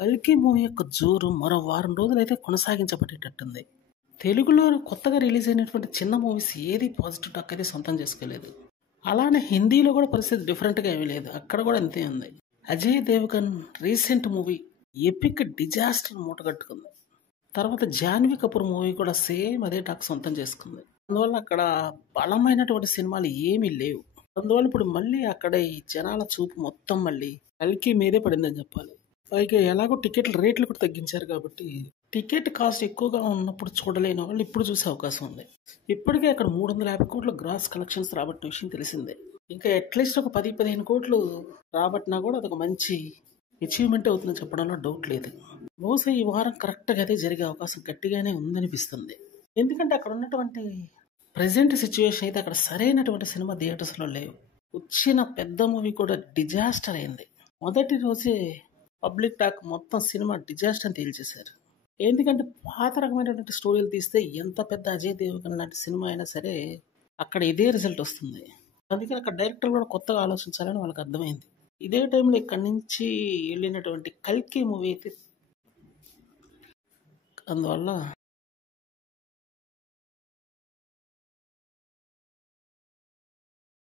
కల్కి మూవీ యొక్క జోరు మరో వారం రోజులైతే కొనసాగించబడేటట్టుంది. తెలుగులో కొత్తగా రిలీజ్ అయినటువంటి చిన్న మూవీస్ ఏది పాజిటివ్ టాక్ అయితే సొంతం చేసుకోలేదు. అలానే హిందీలో కూడా పరిస్థితి డిఫరెంట్గా ఏమీ లేదు. అక్కడ కూడా అంతే ఉంది. Ajay Devgan recent movie epic disaster మూటగట్టుకుంది. తర్వాత జాన్వీ కపూర్ మూవీ కూడా సేమ్ అదే టాక్ సొంతం చేసుకుంది. అందువల్ల అక్కడ బలమైనటువంటి సినిమాలు ఏమీ లేవు. అందువల్ల ఇప్పుడు మళ్ళీ అక్కడ ఈ జనాల చూపు మొత్తం మళ్ళీ కల్కి మీదే పడిందని చెప్పాలి. పైగా ఎలాగో టికెట్ల రేట్లు కూడా తగ్గించారు కాబట్టి టికెట్ కాస్ట్ ఎక్కువగా ఉన్నప్పుడు చూడలేని వాళ్ళు ఇప్పుడు చూసే అవకాశం ఉంది. ఇప్పటికే అక్కడ 350 కోట్ల గ్రాస్ కలెక్షన్స్ రాబట్టిన విషయం తెలిసిందే. ఇంకా అట్లీస్ట్ ఒక 10-15 కోట్లు రాబట్టినా కూడా అదొక మంచి అచీవ్మెంట్ అవుతుందని చెప్పడంలో డౌట్ లేదు. బహుశా ఈ వారం కరెక్ట్గా అదే జరిగే అవకాశం గట్టిగానే ఉందనిపిస్తుంది. ఎందుకంటే అక్కడ ఉన్నటువంటి ప్రజెంట్ సిచ్యువేషన్ అయితే అక్కడ సరైనటువంటి సినిమా థియేటర్స్లో లేవు. వచ్చిన పెద్ద మూవీ కూడా డిజాస్టర్ అయింది. మొదటి రోజే పబ్లిక్ టాక్ మొత్తం సినిమా డిజాస్టర్ అని తేల్చేశారు. ఎందుకంటే పాత రకమైనటువంటి స్టోరీలు తీస్తే ఎంత పెద్ద అజయ్ దేవగన్ లాంటి సినిమా అయినా సరే అక్కడ ఇదే రిజల్ట్ వస్తుంది. అందుకని అక్కడ డైరెక్టర్ కూడా కొత్తగా ఆలోచించాలని వాళ్ళకి అర్థమైంది. ఇదే టైంలో ఇక్కడి నుంచి వెళ్ళినటువంటి కల్కి మూవీ అయితే అందువల్ల